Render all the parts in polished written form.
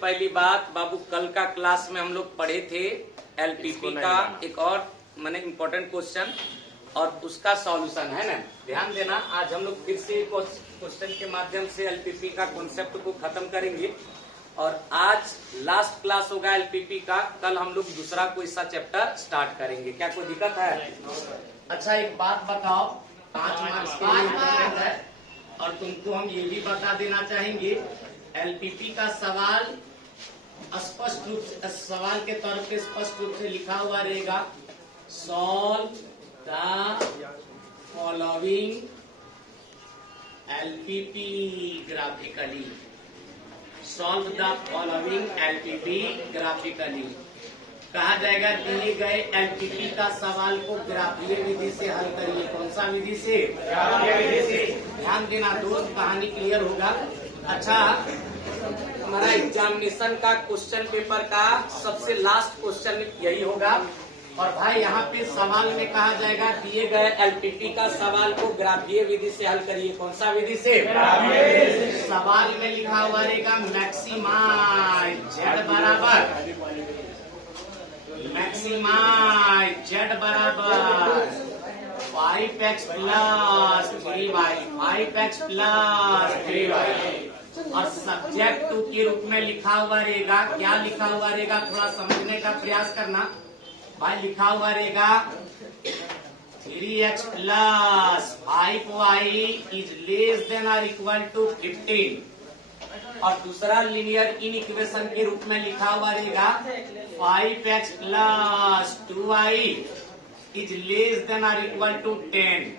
पहली बात बाबू, कल का क्लास में हम लोग पढ़े थे एलपीपी का एक और मैंने इम्पोर्टेंट क्वेश्चन और उसका सॉल्यूशन है ना। ध्यान देना, आज हम लोग फिर से क्वेश्चन के माध्यम से एलपीपी का कॉन्सेप्ट को खत्म करेंगे और आज लास्ट क्लास होगा एलपीपी का। कल हम लोग दूसरा कोई सा चैप्टर स्टार्ट करेंगे। क्या कोई दिक्कत है? अच्छा एक बात बताओ, 5 मार्क्स के लिए है और तुमको हम ये भी बता देना चाहेंगे, एलपीपी का सवाल स्पष्ट रूप से सवाल के तौर पे स्पष्ट रूप से लिखा हुआ रहेगा, solve the following LPP graphically. Solve the following LPP graphically कहा जाएगा, दिए गए एलपीपी का सवाल को ग्राफीय विधि से हल करिए। कौन सा विधि से? ग्राफीय विधि से। ध्यान देना दोस्त, कहानी क्लियर होगा। अच्छा, हमारा एग्जामिनेशन का क्वेश्चन पेपर का सबसे लास्ट क्वेश्चन यही होगा और भाई यहाँ पे सवाल में कहा जाएगा, दिए गए एलपीपी का सवाल को ग्राफीय विधि से हल करिए। कौन सा विधि से? सवाल में लिखा हुआ रहेगा मैक्सिमाइज जेड बराबर मैक्सिमाइज जेड बराबर 5x plus 3y 5x plus 3y और सब्जेक्ट टू के रूप में लिखा हुआ रहेगा। क्या लिखा हुआ रहेगा? थोड़ा समझने का प्रयास करना भाई। लिखा हुआ रहेगा 3x plus 5y is less than और इक्वल टू 15 और दूसरा लीनियर इन इक्वेशन के रूप में लिखा हुआ रहेगा 5x plus 2y is less than और इक्वल टू 10।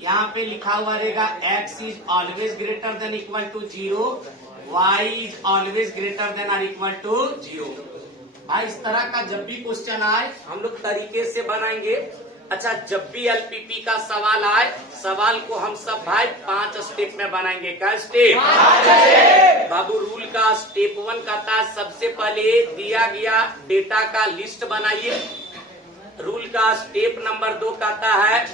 यहाँ पे लिखा हुआ रहेगा x is always greater than equal to 0, y is always greater than और इक्वल टू 0। भाई इस तरह का जब भी क्वेश्चन आए हम लोग तरीके से बनाएंगे। अच्छा, जब भी एलपीपी का सवाल आए, सवाल को हम सब भाई 5 स्टेप में बनाएंगे। क्या स्टेप? बाबू रूल का स्टेप 1 कहता है, सबसे पहले दिया गया डेटा का लिस्ट बनाइए। रूल का स्टेप नंबर 2 कहता है,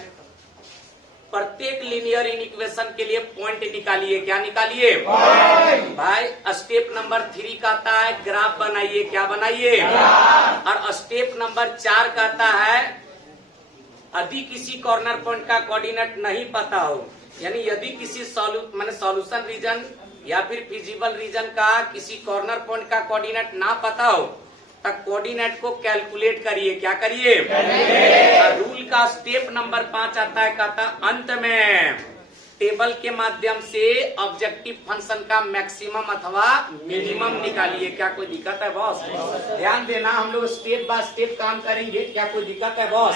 प्रत्येक लीनियर इन इक्वेशन के लिए पॉइंट निकालिए। क्या निकालिए भाई? स्टेप नंबर 3 कहता है, ग्राफ बनाइए। क्या बनाइए? और स्टेप नंबर 4 कहता है, यदि किसी कॉर्नर पॉइंट का कोऑर्डिनेट नहीं पता हो, यानी यदि किसी सॉल्यूशन रीजन या फिर फिजिबल रीजन का किसी कॉर्नर पॉइंट का कोऑर्डिनेट ना पता हो तब कोऑर्डिनेट को कैलकुलेट करिए। क्या करिए? रूल का स्टेप नंबर 5 आता है, कहता अंत में टेबल के माध्यम से ऑब्जेक्टिव फंक्शन का मैक्सिमम अथवा मिनिमम निकालिए। क्या कोई दिक्कत है बॉस? ध्यान देना, हम लोग स्टेप बाय स्टेप काम करेंगे। क्या कोई दिक्कत है बॉस?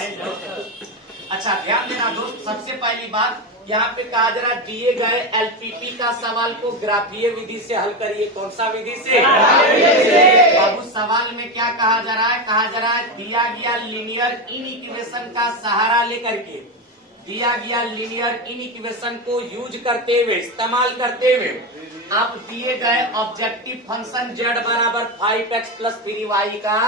अच्छा ध्यान देना दोस्त, सबसे पहली बात यहाँ पे कहा जा रहा, दिए गए एलपीपी का सवाल को ग्राफीय विधि से हल करिए। कौन सा विधि से? बाबू सवाल में क्या कहा जा रहा है? कहा जा रहा है, दिया गया लीनियर इन इक्वेशन का सहारा लेकर के, दिया गया लीनियर इन इक्वेशन को यूज करते हुए, इस्तेमाल करते हुए आप दिए गए ऑब्जेक्टिव फंक्शन z बराबर 5x प्लस 3y का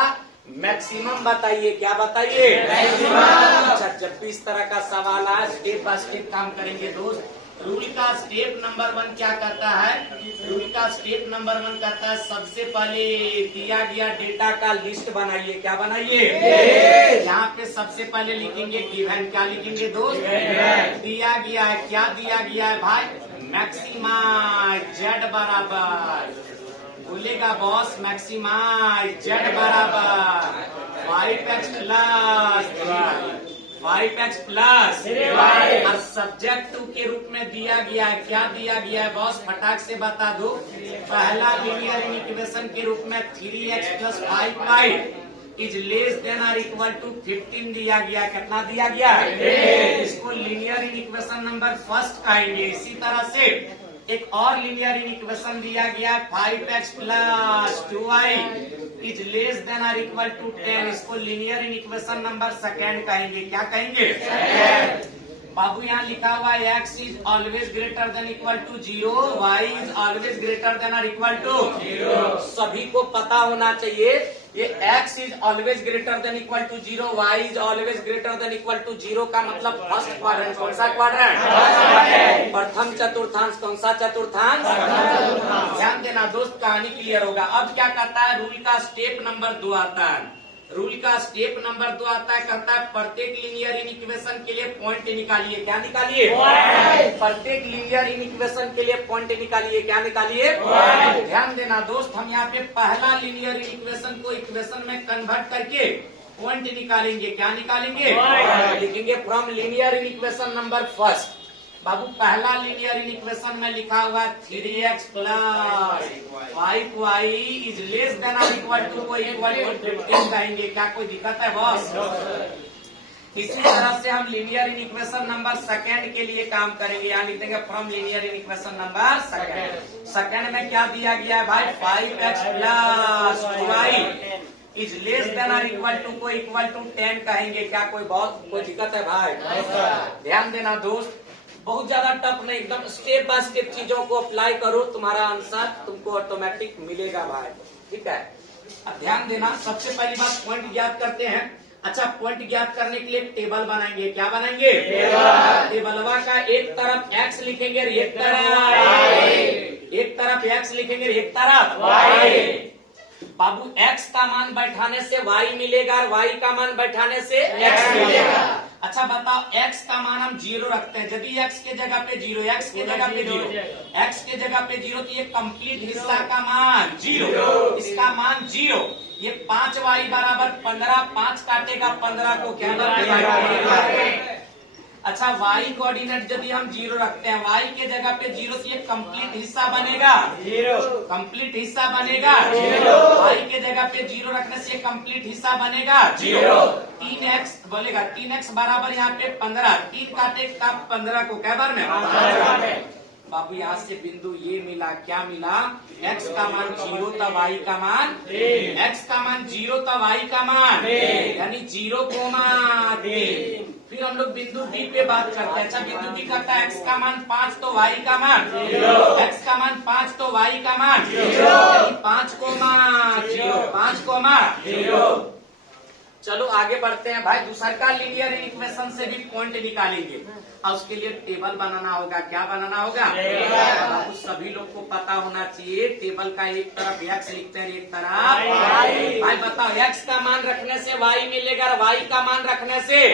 मैक्सिमम बताइए। क्या बताइए? मैक्सिमम। अच्छा, जब भी इस तरह का सवाल आए स्टेप बाय स्टेप काम करेंगे दोस्त। रूल का स्टेप नंबर 1 क्या कहता है? रूल का स्टेप नंबर 1 कहता है, सबसे पहले दिया गया डेटा का लिस्ट बनाइए। क्या बनाइए? यहाँ पे सबसे पहले लिखेंगे गिवन। क्या लिखेंगे दोस्त? दिया गया है। क्या दिया गया है भाई? मैक्सिमाइज जेड बराबर, बोलेगा बॉस, मैक्सिमाइज जेड बराबर 5x प्लस 5x प्लस और सब्जेक्ट टू के रूप में दिया गया है। क्या दिया गया है बॉस? फटाक से बता दो। पहला लीनियर इन इक्वेशन के रूप में 3x plus 5y is less than और इक्वल टू 15 दिया गया। कितना दिया गया? इसको linear inequation number first कहेंगे। इसी तरह से एक और लीनियर इन इक्वेशन दिया गया 5x plus 2y is less than और इक्वल टू 10, इसको linear inequation number second कहेंगे। क्या कहेंगे? बाबू यहाँ लिखा हुआ है x is always greater than equal to 0, y is always greater than और इक्वल टू 0। सभी को पता होना चाहिए ये x is always greater than equal to 0, y is always greater than equal to 0 का मतलब फर्स्ट क्वाड्रेंट। कौन सा क्वाड्रेंट? प्रथम चतुर्थांश। कौन सा चतुर्थांश? ध्यान देना दोस्त, कहानी क्लियर होगा। अब क्या कहता है, रूल का स्टेप नंबर 2 आता है। रूल का स्टेप नंबर 2 आता है, कहता है प्रत्येक लीनियर इन इक्वेशन के लिए पॉइंट निकालिए। क्या निकालिए? प्रत्येक लीनियर इन इक्वेशन के लिए पॉइंट निकालिए। क्या निकालिए? ध्यान देना दोस्त, हम यहाँ पे पहला लीनियर इन इक्वेशन को इक्वेशन में कन्वर्ट करके पॉइंट निकालेंगे। क्या निकालेंगे? लिखेंगे from linear inequation number first. बाबू पहला लीनियर इन इक्वेशन में लिखा हुआ 3x plus 5y is less than और इक्वल टू को इक्वल टू 15 कहेंगे। क्या कोई दिक्कत है बॉस? इसी तरह से हम linear inequation number second के लिए काम करेंगे। यहाँ लिख देंगे from linear inequation number second. Second में क्या दिया गया है भाई? 5x plus 2y is less than और इक्वल टू को इक्वल टू 10 कहेंगे। क्या कोई दिक्कत है भाई? ध्यान देना दोस्त, बहुत ज्यादा टफ नहीं, एकदम स्टेप बाय स्टेप चीजों को अप्लाई करो, तुम्हारा आंसर तुमको ऑटोमेटिक मिलेगा भाई। ठीक है, अब ध्यान देना, सबसे पहली बात पॉइंट ज्ञात करते हैं। अच्छा, पॉइंट ज्ञात करने के लिए टेबल बनाएंगे। क्या बनाएंगे? टेबलवा का एक तरफ x लिखेंगे और एक तरफ x लिखेंगे और एक तरफ y। बाबू x का मान बैठाने से y मिलेगा और y का मान बैठाने से x मिलेगा। अच्छा बताओ, x का मान हम 0 रखते हैं। यदि x के जगह पे 0, x के जगह पे 0, x के जगह पे 0, तो ये कंप्लीट हिस्सा का मान 0, इसका मान 0। ये 5y बराबर 15, 5 काटेगा 15 को क्या बराबर? अच्छा, y कोऑर्डिनेट यदि हम 0 रखते हैं, y के जगह पे 0, तो ये कंप्लीट हिस्सा बनेगा 0, कंप्लीट हिस्सा बनेगा 0। y के जगह पे 0 रखने से कंप्लीट हिस्सा बनेगा 0। 3x बोलेगा 3x बराबर यहाँ पे 15, 3 काटेगा 15 को क्या बार में? बाबू यहाँ से बिंदु ये मिला, क्या मिला? x का मान 0 तब y का मान, x का मान 0 तब y का मान, यानी 0,3। फिर हम लोग बिंदु B पे बात करते हैं। अच्छा, बिंदु B करता है x का मान 5 तो y का मान x का मान 5 तो y का मान 5,0। चलो आगे बढ़ते हैं भाई, दूसरा का लीनियर इक्वेशन से भी पॉइंट निकालेंगे और उसके लिए टेबल बनाना होगा। क्या बनाना होगा? टेबल। सभी लोग को पता होना चाहिए, टेबल का एक तरफ x लिखते हैं, एक तरफ भाई बताओ, x का मान रखने से y मिलेगा और y का मान रखने से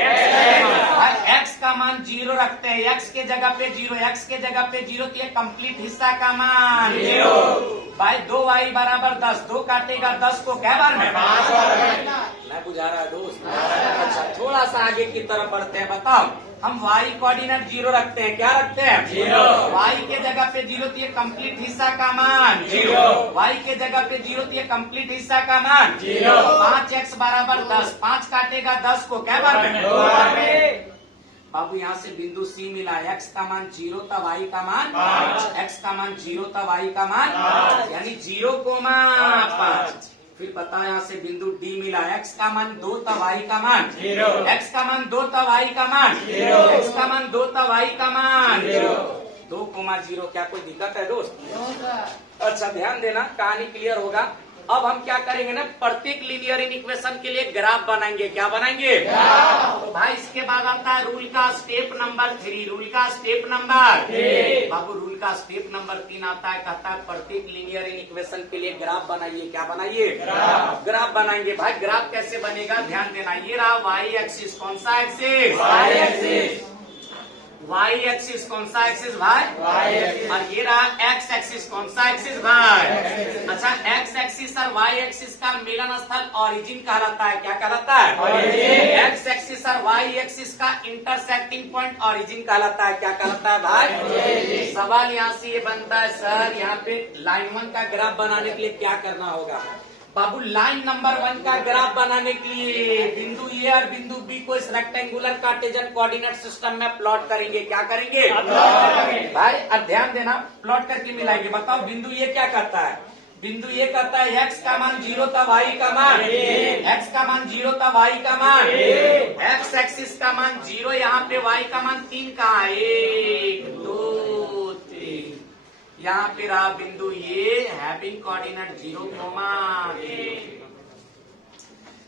भाई x का मान 0 रखते हैं, x के जगह पे 0, x के जगह पे 0, तो ये कंप्लीट हिस्सा का मान 0। भाई 2y बराबर 10, 2 काटेगा 10 को क्या बार में? 5 बार। मैं बुझा रहा है दोस्त। अच्छा, थोड़ा सा आगे की तरफ बढ़ते हैं। बताओ, हम y कोऑर्डिनेट 0 रखते हैं। क्या रखते हैं? 0। y के जगह पे 0, तो ये कंप्लीट हिस्सा का मान 0। y के जगह पे 0, तो ये कंप्लीट हिस्सा का मान 0। 5x बराबर 10, 5 काटेगा 10 को क्या बार में? 2 बार में। बाबू यहाँ से बिंदु C मिला, x का मान 0 तब y का मान 5, x का मान 0 तब y का मान 5, यानी 0,5। फिर बता, यहाँ से बिंदु D मिला, x का मान 2 तब y का मान 0, x का मान 2 तब y का मान 0, x का मान 2 तब y का मान 2,0। क्या कोई दिक्कत है दोस्त? अच्छा, ध्यान देना, कहानी क्लियर होगा। अब हम क्या करेंगे ना, प्रत्येक लीनियर इन इक्वेशन के लिए ग्राफ बनाएंगे। क्या बनाएंगे? तो भाई इसके बाद आता है रूल का स्टेप नंबर 3। रूल का स्टेप नंबर 3। बाबू रूल का स्टेप नंबर 3 आता है, कहता है प्रत्येक लीनियर इन इक्वेशन के लिए ग्राफ बनाइए। क्या बनाइए? ग्राफ बनाएंगे। भाई ग्राफ कैसे बनेगा? ध्यान देना, ये रहा y एक्सिस। कौन सा axis? y axis. y axis कौन सा एक्सिस भाई? y axis. और ये रहा x एक्सिस। कौन सा एक्सिस भाई? अच्छा, x एक्सिस और y एक्सिस का मिलन स्थल ऑरिजिन कहलाता है। क्या कहलाता है? ऑरिजिन। x एक्सिस और y एक्सिस का इंटरसेक्टिंग पॉइंट ऑरिजिन कहलाता है। क्या कहलाता है भाई? सवाल यहाँ से ये बनता है, सर यहाँ पे लाइन 1 का ग्राफ बनाने के लिए क्या करना होगा? बाबू लाइन नंबर 1 का ग्राफ बनाने के लिए बिंदु ए और बिंदु बी को इस रेक्टेंगुलर कार्टेशियन कोऑर्डिनेट सिस्टम में प्लॉट करेंगे। क्या करेंगे? भाई अब ध्यान देना, प्लॉट करके मिलाएंगे। बताओ, बिंदु ए क्या करता है? बिंदु ये कहता है x का मान 0 तब y का मान x का मान 0 तब y का मान x एक्सिस का मान 0, यहाँ पे y का मान 3 कहाँ है? 1 2 3। यहाँ पे रहा बिंदु ये हैविंग कोऑर्डिनेट 0, 1।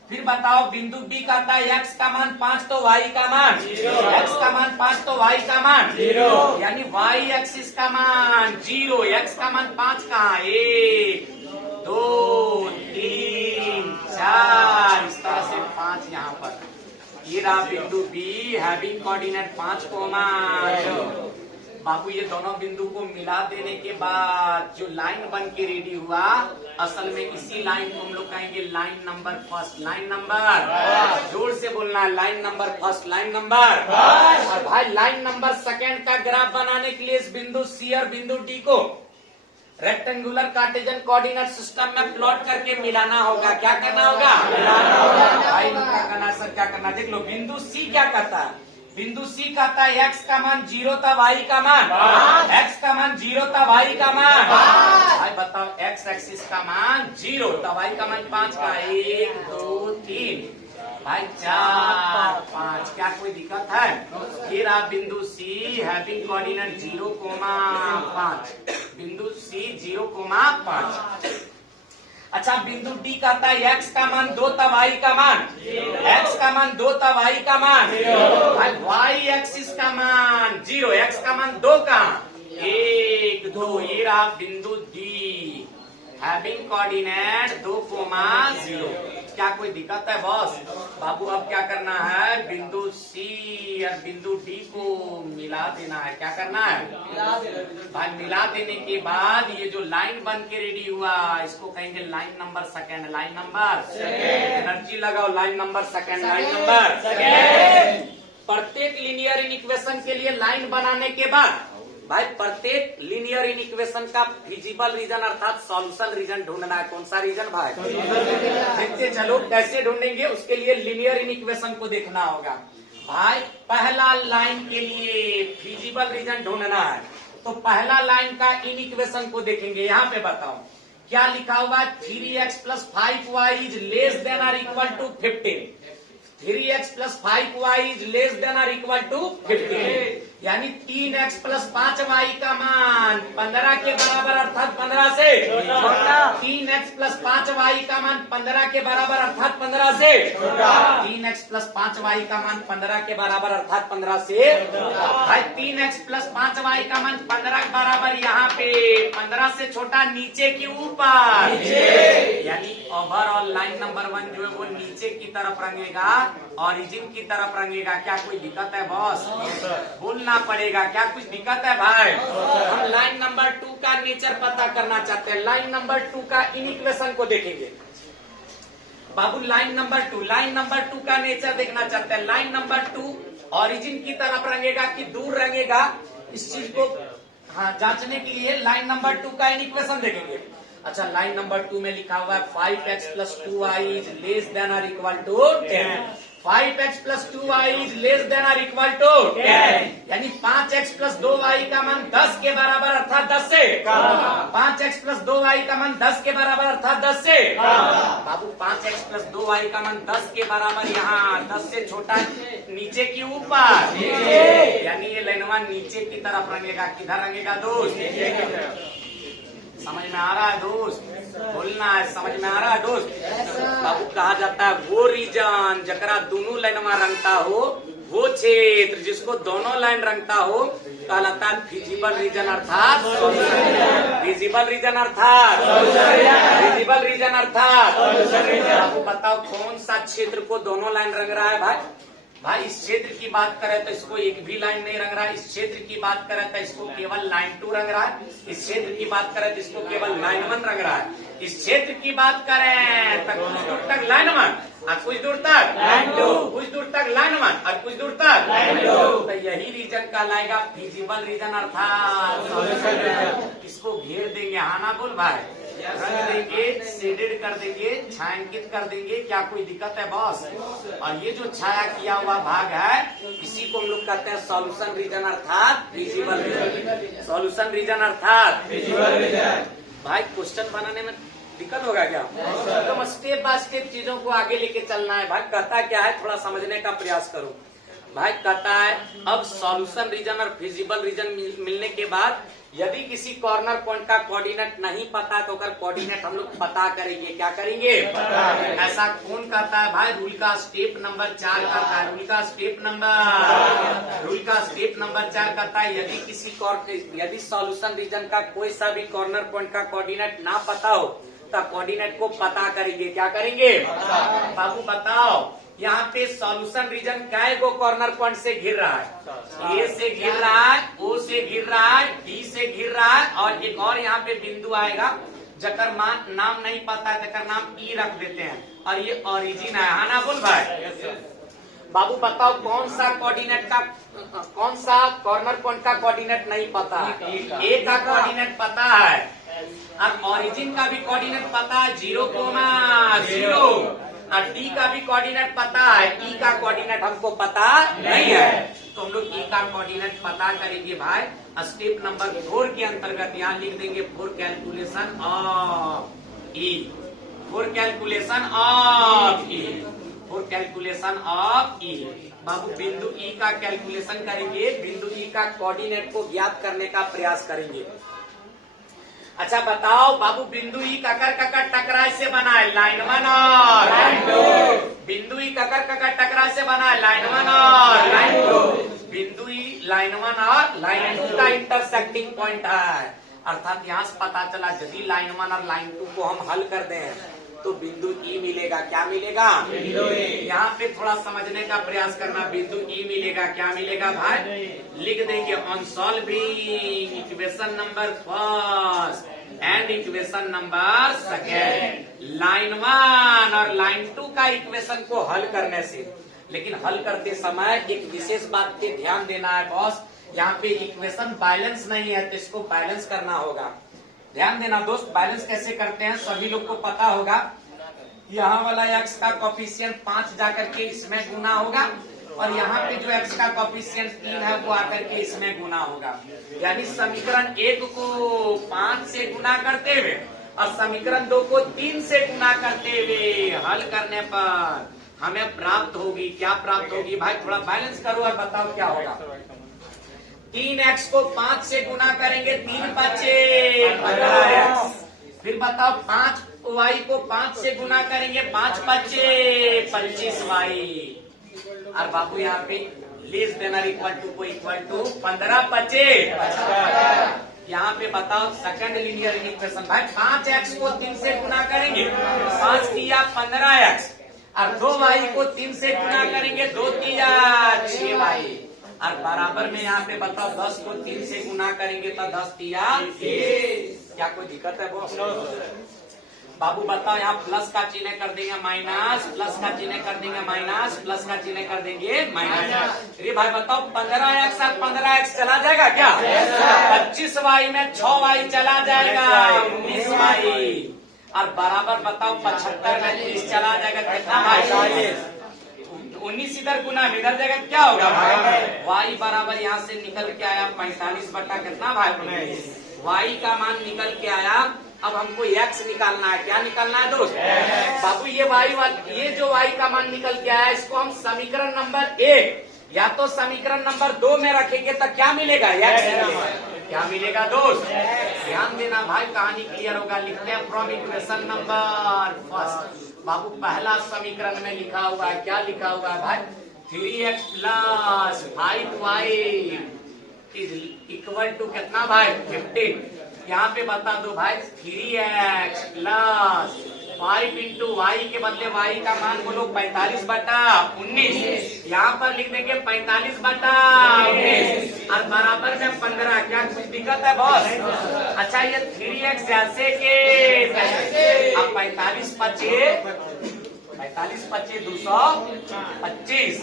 फिर बताओ बिंदु B कहता है x का मान 5 तो y का मान 0, x का मान 5 तो y का मान 0, यानी y एक्सिस का मान 0, x का मान 5 कहाँ? 1 2 3 4, इस तरह से 5 यहाँ पर। ये रहा बिंदु B हैविंग कोऑर्डिनेट 5, बाबू ये दोनों बिंदु को मिला देने के बाद जो लाइन बन के रेडी हुआ, असल में इसी लाइन को हम लोग कहेंगे line number first. Line number, जोर से बोलना है, line number first, line number. और भाई लाइन नंबर सेकंड का ग्राफ बनाने के लिए इस बिंदु सी और बिंदु डी को रेक्टेंगुलर कार्टेशियन कोऑर्डिनेट सिस्टम में प्लॉट करके मिलाना होगा। क्या करना होगा? मिलाना होगा। भाई क्या करना सर, क्या करना? देख लो बिंदु सी क्या करता है। बिंदु सी कहता है x का मान 0 तब y का मान, x का मान 0 तब y का मान। भाई बताओ x एक्सिस का मान 0 तब y का मान 5 का। 1 2 3 भाई 4 5। क्या कोई दिक्कत है? ये रहा बिंदु सी हैविंग कोऑर्डिनेट 0, 5। बिंदु सी 0, 5। अच्छा बिंदु डी कहता है x का मान 2 तब y का मान, x का मान 2 तब y का मान, भाई y एक्सिस का मान 0, x का मान 2 का 1 2। ये रहा बिंदु डी हैविंग कोऑर्डिनेट 2, 0। क्या कोई दिक्कत है बॉस? बाबू अब क्या करना है? बिंदु सी और बिंदु डी को मिला देना है। क्या करना है? भाई मिला देने के बाद ये जो लाइन बन के रेडी हुआ, इसको कहेंगे line number second. Line number energy लगाओ, line number second, line number second. प्रत्येक लीनियर इन इक्वेशन के लिए लाइन बनाने के बाद भाई प्रत्येक लीनियर इन इक्वेशन का फिजिबल रीजन अर्थात सॉल्यूशन रीजन ढूंढना है। कौन सा रीजन भाई? देखते चलो कैसे ढूंढेंगे। उसके लिए लीनियर इन इक्वेशन को देखना होगा। भाई पहला लाइन के लिए फिजिबल रीजन ढूंढना है, तो पहला लाइन का इन इक्वेशन को देखेंगे। यहाँ पे बताओ क्या लिखा हुआ? 3x + 5y is less than और equal to 15। 3x + 5y is less than और इक्वल टू 15, यानी 3x + 5y का मान 15 के बराबर अर्थात 15 से छोटा। 3x + 5y का मान 15 के बराबर अर्थात 15 से छोटा। 3x + 5y का मान 15 के बराबर अर्थात 15 से भाई 3x + 5y का मान 15 के बराबर, यहाँ पे 15 से छोटा नीचे के ऊपर, यानी ओवरऑल लाइन नंबर 1 जो है वो नीचे की तरफ रंगेगा, ओरिजिन की तरफ रंगेगा। क्या कोई दिक्कत है बॉस? बोलना पड़ेगा। क्या कुछ दिक्कत है भाई? हम लाइन नंबर 2 का नेचर पता करना चाहते हैं। लाइन नंबर 2 का इन इक्वेशन को देखेंगे बाबू। लाइन नंबर 2 का नेचर देखना चाहते हैं। लाइन नंबर 2 ओरिजिन की तरफ रंगेगा कि दूर रंगेगा, इस चीज को जांचने के लिए लाइन नंबर 2 का इन इक्वेशन देखेंगे। अच्छा लाइन नंबर 2 में लिखा हुआ है 5x + 2y is less than और equal to 10। 5x + 2y is less than और इक्वल टू 10, यानी 5x + 2y का मान 10 के बराबर अर्थात 10 से 5x + 2y का मान 10 के बराबर अर्थात 10 से बाबू 5x + 2y का मान 10 के बराबर, यहाँ 10 से छोटा नीचे की ऊपर, यानी ये लाइनवा नीचे की तरफ रंगेगा। किधर रंगेगा दोस्त? समझ में आ रहा है दोस्त? बोलना है, समझ में आ रहा है दोस्त? बाबू कहा जाता है वो रीजन जकरा दोनों लाइनवा रंगता हो, वो क्षेत्र जिसको दोनों लाइन रंगता हो कहलाता है फिजिबल रीजन अर्थात फिजिबल रीजन अर्थात फिजिबल रीजन अर्थात। आपको बताओ कौन सा क्षेत्र को दोनों लाइन रंग रहा है भाई? भाई इस क्षेत्र की बात करें तो इसको एक भी लाइन नहीं रंग रहा है। इस क्षेत्र की बात करें तो इसको केवल लाइन 2 रंग रहा है। इस क्षेत्र की बात करें तो इसको केवल लाइन 1 रंग रहा है। इस क्षेत्र की बात करें तो कुछ दूर तक लाइन 1 और कुछ दूर तक लाइन 2, कुछ दूर तक लाइन 1 और कुछ दूर तक लाइन 2। तो यही रीजन कहलाएगा फिजिबल रीजन अर्थात। इसको घेर देंगे, हाँ ना बोल भाई? रंग देंगे, शेडेड कर देंगे, छायांकित कर देंगे। क्या कोई दिक्कत है बॉस? और ये जो छाया किया हुआ भाग है इसी को हम लोग कहते हैं सॉल्यूशन रीजन अर्थात फिजिबल रीजन। सॉल्यूशन रीजन अर्थात फिजिबल रीजन। भाई क्वेश्चन बनाने में दिक्कत होगा क्या? तो स्टेप बाय स्टेप चीजों को आगे लेके चलना है। भाई कहता क्या है, थोड़ा समझने का प्रयास करो। भाई कहता है अब सॉल्यूशन रीजन और फिजिबल रीजन मिलने के बाद यदि किसी कॉर्नर पॉइंट का कोऑर्डिनेट नहीं पता तो अगर कोऑर्डिनेट हम लोग पता करेंगे। क्या करेंगे? ऐसा कौन करता है भाई? रूल का स्टेप नंबर 4 करता है। रूल का स्टेप नंबर 4 करता है यदि सॉल्यूशन रीजन का कोई सा भी कॉर्नर पॉइंट का कोऑर्डिनेट ना पता हो तो कोऑर्डिनेट को पता करेंगे। क्या करेंगे? बाबू बताओ यहाँ पे सॉल्यूशन रीजन काय को कॉर्नर पॉइंट से घिर रहा है? ए से घिर रहा है, ओ से घिर रहा है, डी से घिर रहा है और एक और यहाँ पे बिंदु आएगा जकर नाम नहीं पता है, जकर नाम ई रख देते हैं और ये ओरिजिन है। हाँ ना बोल भाई? बाबू बताओ कौन सा कॉर्नर पॉइंट का कोऑर्डिनेट नहीं पता है? ए का कोऑर्डिनेट पता है और ओरिजिन का भी कोऑर्डिनेट पता है 0,0 और डी का भी कोऑर्डिनेट पता है। ई का कोऑर्डिनेट हमको पता नहीं है तो हम लोग ई का कोऑर्डिनेट पता करेंगे। भाई स्टेप नंबर 4 के अंतर्गत यहाँ लिख देंगे for calculation of E. For calculation of E बाबू बिंदु ई का कैलकुलेशन करेंगे। बिंदु ई का कोऑर्डिनेट को ज्ञात करने का प्रयास करेंगे। अच्छा बताओ बाबू बिंदु ई ककर टकराए से बना है? लाइन 1 और लाइन 2। बिंदु ई ककर टकराए से बना है? लाइन 1 और लाइन 2। बिंदु ई लाइन 1 और लाइन 2 का इंटरसेक्टिंग पॉइंट है। अर्थात यहाँ से पता चला यदि लाइन 1 और लाइन 2 को हम हल कर दें तो बिंदु ई मिलेगा। क्या मिलेगा? यहाँ पे थोड़ा समझने का प्रयास करना। बिंदु ई मिलेगा। क्या मिलेगा भाई? लिख देंगे on solving equation number 1 and equation number 2 line 1 और लाइन 2 का इक्वेशन को हल करने से। लेकिन हल करते समय एक विशेष बात पे ध्यान देना है बॉस, यहाँ पे इक्वेशन बैलेंस नहीं है तो इसको बैलेंस करना होगा। ध्यान देना दोस्त, बैलेंस कैसे करते हैं सभी लोग को पता होगा। यहाँ वाला x का कोफिशिएंट 5 जाकर के इसमें गुना होगा और यहाँ पे जो x का कोफिशिएंट 3 है वो आकर के इसमें गुना होगा। यानी समीकरण 1 को 5 से गुना करते हुए और समीकरण 2 को 3 से गुना करते हुए हल करने पर हमें प्राप्त होगी। क्या प्राप्त होगी भाई? थोड़ा बैलेंस करो और बताओ क्या होगा। 3x को 5 से गुना करेंगे, 3 बचे 15x। फिर बताओ 5y को 5 से गुना करेंगे, 5 बचे 25y। और बाबू यहाँ पे लेस देन और इक्वल टू को इक्वल टू 15 बचे। यहाँ पे बताओ सेकंड लीनियर इक्वेशन भाई 5x को 3 से गुना करेंगे, 5 किया 15x और 2y को 3 से गुना करेंगे, 2 किया 6y और बराबर में यहाँ पे बताओ 10 को 3 से गुना करेंगे तो 10 किया 30। क्या कोई दिक्कत है बॉस? बाबू बताओ यहाँ प्लस का चिन्ह कर देंगे माइनस, प्लस का चिन्ह कर देंगे माइनस, प्लस का चिन्ह कर देंगे माइनस। अरे भाई बताओ 15x और 15x चला जाएगा क्या? 25y में 6y चला जाएगा, 19y और बराबर बताओ 75 में 30 चला जाएगा। कितना भाई? 19 इधर गुना इधर जगह क्या होगा भाई? y बराबर यहाँ से निकल के आया 45 बटा कितना भाई? y का मान निकल के आया। अब हमको x निकालना है। क्या निकालना है दोस्त? बाबू ये जो y का मान निकल के आया इसको हम समीकरण नंबर 1 या तो समीकरण नंबर 2 में रखेंगे तो क्या मिलेगा? x मिलेगा। क्या मिलेगा दोस्त? ध्यान देना भाई, कहानी क्लियर होगा। लिखते हैं फ्रॉम इक्वेशन नंबर 1। बाबू पहला समीकरण में लिखा हुआ है, क्या लिखा हुआ है भाई? 3x plus 5y is equal to कितना भाई? 15। यहाँ पे बता दो भाई 3x प्लस 5 इंटू वाई के बदले y का मान बोलो 45 बटा 19। यहाँ पर लिख देंगे 45 बटा 19 और बराबर में 15। क्या कुछ दिक्कत है बॉस? अच्छा ये 3x जैसे के अब 45 पचे 225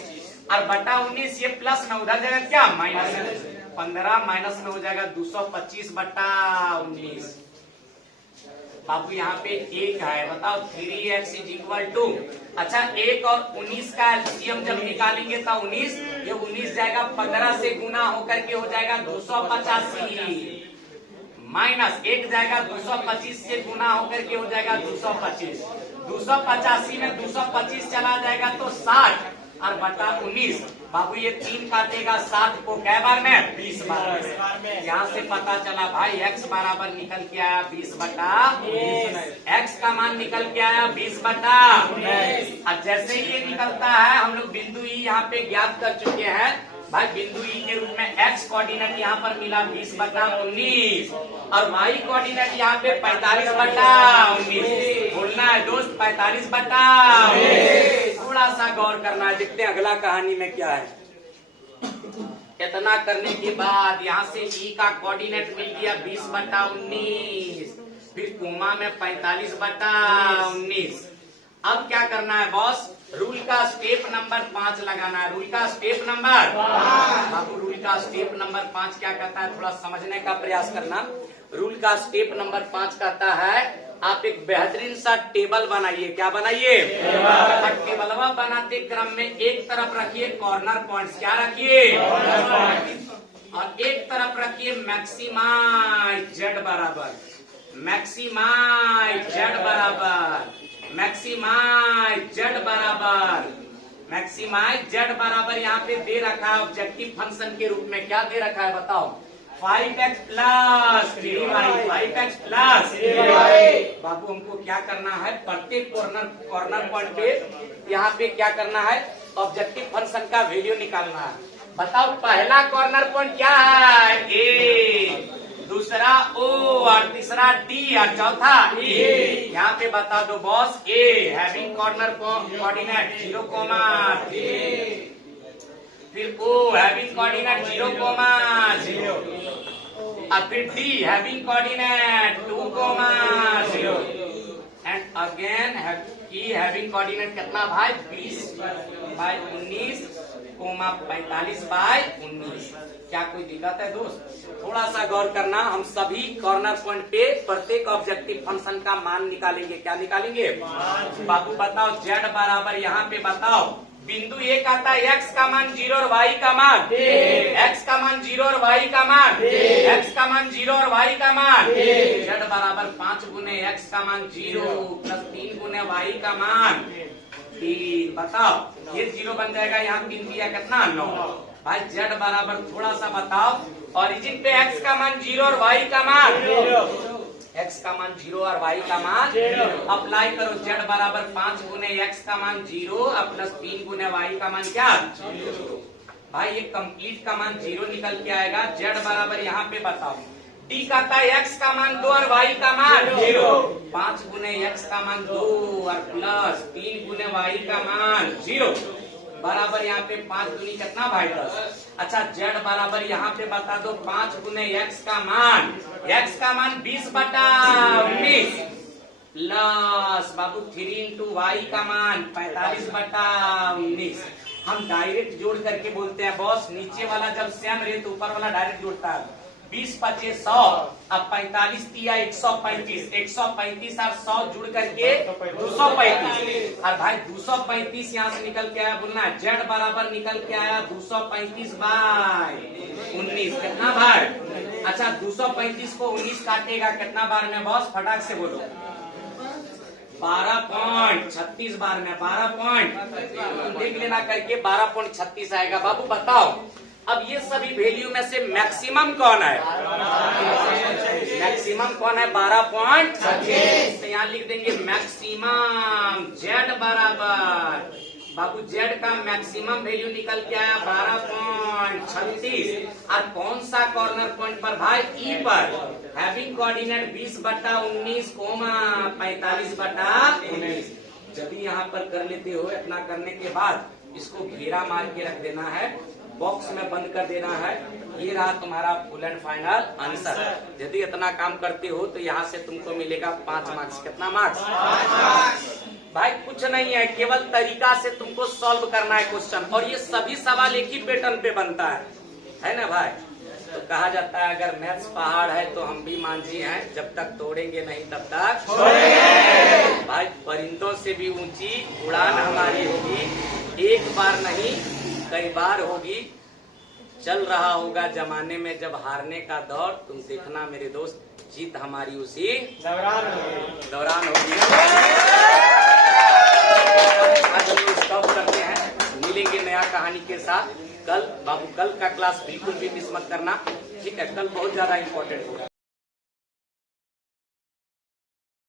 और बटा 19 ये प्लस न उधर जगह क्या माइनस 15 माइनस में हो जाएगा 225 बटा 19। बाबू यहाँ पे एक है, बताओ 3x इज इक्वल टू। अच्छा 1 और 19 का एलसीएम जब निकालेंगे तो 19 ये 19 जाएगा 15 से गुना होकर के हो जाएगा 285 माइनस 1 जाएगा 225 से गुना होकर के हो जाएगा 225। 285 में 225 चला जाएगा तो 60 और बटा 19। बाबू ये 3 काटेगा 7 को कै बार में? 20 बार में। यहाँ से पता चला भाई x बराबर निकल के आया 20 बटा x का मान निकल के आया 20 बटा। अब जैसे ही ये निकलता है हम लोग बिंदु ई यहाँ पे ज्ञात कर चुके हैं भाई। बिंदु ई के रूप में x कोऑर्डिनेट यहाँ पर मिला 20 बटा 19 और y कोऑर्डिनेट यहाँ पे 45 बटा 19। बोलना है दोस्त 45 बटा। थोड़ा सा गौर करना है, देखते हैं अगला कहानी में क्या है। इतना करने के बाद यहाँ से ई का कोऑर्डिनेट मिल गया 20 बटा 19, फिर कोमा में 45 बटा 19। अब क्या करना है बॉस? रूल का स्टेप नंबर 5 लगाना है। रूल का स्टेप नंबर बाबू, रूल का स्टेप नंबर 5 क्या कहता है, थोड़ा समझने का प्रयास करना। रूल का स्टेप नंबर 5 कहता है आप एक बेहतरीन सा टेबल बनाइए। क्या बनाइए? टेबलवा बनाते क्रम में एक तरफ रखिए कॉर्नर पॉइंट्स। क्या रखिए? और एक तरफ रखिए मैक्सिमाइज जेड बराबर, मैक्सिमाइज जेड बराबर, मैक्सिमाइज जेड बराबर, मैक्सिमाइज जेड बराबर यहाँ पे दे रखा है ऑब्जेक्टिव फंक्शन के रूप में। क्या दे रखा है बताओ? 5x plus 3y, 5x plus 3y। बाबू हमको क्या करना है? प्रत्येक कॉर्नर पॉइंट पे यहाँ पे क्या करना है? ऑब्जेक्टिव फंक्शन का वैल्यू निकालना है। बताओ पहला कॉर्नर पॉइंट क्या है? ए, दूसरा ओ और तीसरा डी और चौथा ई। यहाँ पे बता दो बॉस। ए हैविंग कॉर्नर कोऑर्डिनेट 0,3, फिर ओ हैविंग कोऑर्डिनेट 0,0 और फिर D having coordinate 2,0 and again E having coordinate कितना भाई? 20/19, 45/19। क्या कोई दिक्कत है दोस्त? थोड़ा सा गौर करना। हम सभी कॉर्नर पॉइंट पे प्रत्येक ऑब्जेक्टिव फंक्शन का मान निकालेंगे। क्या निकालेंगे बाबू? बताओ जेड बराबर यहाँ पे बताओ बिंदु ए कहता है x का मान 0 और y का मान x का मान 0 और y का मान x का मान 0 और y का मान z बराबर 5 गुने x का मान 0 प्लस 3 गुने y का मान 3। बताओ ये 0 बन जाएगा। यहाँ 3 दिया कितना? 9। भाई z बराबर थोड़ा सा बताओ ओरिजिन पे x का मान 0 और y का मान x का मान 0 और y का मान अप्लाई करो। z बराबर 5 गुने x का मान 0 और प्लस 3 गुने y का मान क्या? 0। भाई ये कंप्लीट का मान 0 निकल के आएगा। z बराबर यहाँ पे बताओ d कहता है x का मान 2 और y का मान 0। 5 गुने x का मान 2 और प्लस 3 गुने y का मान 0 बराबर यहाँ पे 5 दूनी कितना भाई? 10। अच्छा z बराबर यहाँ पे बता दो 5 गुने x का मान 20 बटा 19 प्लस बाबू 3 इंटू y का मान 45 बटा 19। हम डायरेक्ट जोड़ करके बोलते हैं बॉस। नीचे वाला जब सेम रहे तो ऊपर वाला डायरेक्ट जोड़ता है। 20 25 100, अब 45 दिया 135, 135 और 100 जुड़ करके 235। और भाई 235 यहाँ से निकल के आया। बोलना z बराबर निकल के आया 235/19। कितना भाई? अच्छा 235 को 19 काटेगा कितना बार में बॉस? फटाक से बोलो। 12.36 बार में 12 देख लेना करके 12.36 आएगा। बाबू बताओ अब ये सभी वैल्यू में से मैक्सिमम कौन है? मैक्सिमम कौन है? 12.36। तो यहाँ लिख देंगे मैक्सिमम z बराबर बाबू z का मैक्सिमम वैल्यू निकल के आया 12.36। और कौन सा कॉर्नर पॉइंट पर भाई? ई पर हैविंग कोऑर्डिनेट 20 बटा 19, 45 बटा 19। जब यहाँ पर कर लेते हो इतना करने के बाद इसको घेरा मार के रख देना है, बॉक्स में बंद कर देना है। ये रहा तुम्हारा फुल एंड फाइनल आंसर। यदि इतना काम करते हो तो यहाँ से तुमको मिलेगा 5 मार्क्स। कितना मार्क्स? 5 मार्क्स। भाई कुछ नहीं है, केवल तरीका से तुमको सॉल्व करना है क्वेश्चन। और ये सभी सवाल एक ही पैटर्न पे बनता है ना भाई? तो कहा जाता है अगर मैथ्स पहाड़ है तो हम भी मांझी हैं, जब तक तोड़ेंगे नहीं तब तक छोड़ेंगे। भाई परिंदों से भी ऊंची उड़ान हमारी होगी, एक बार नहीं कई बार होगी। चल रहा होगा जमाने में जब हारने का दौर, तुम देखना मेरे दोस्त, जीत हमारी उसी दौरान होगी। आज हम लोग स्टॉप करते हैं, मिलेंगे नया कहानी के साथ कल। बाबू कल का क्लास बिल्कुल भी मिस मत करना, ठीक है? कल बहुत ज्यादा इंपॉर्टेंट होगा।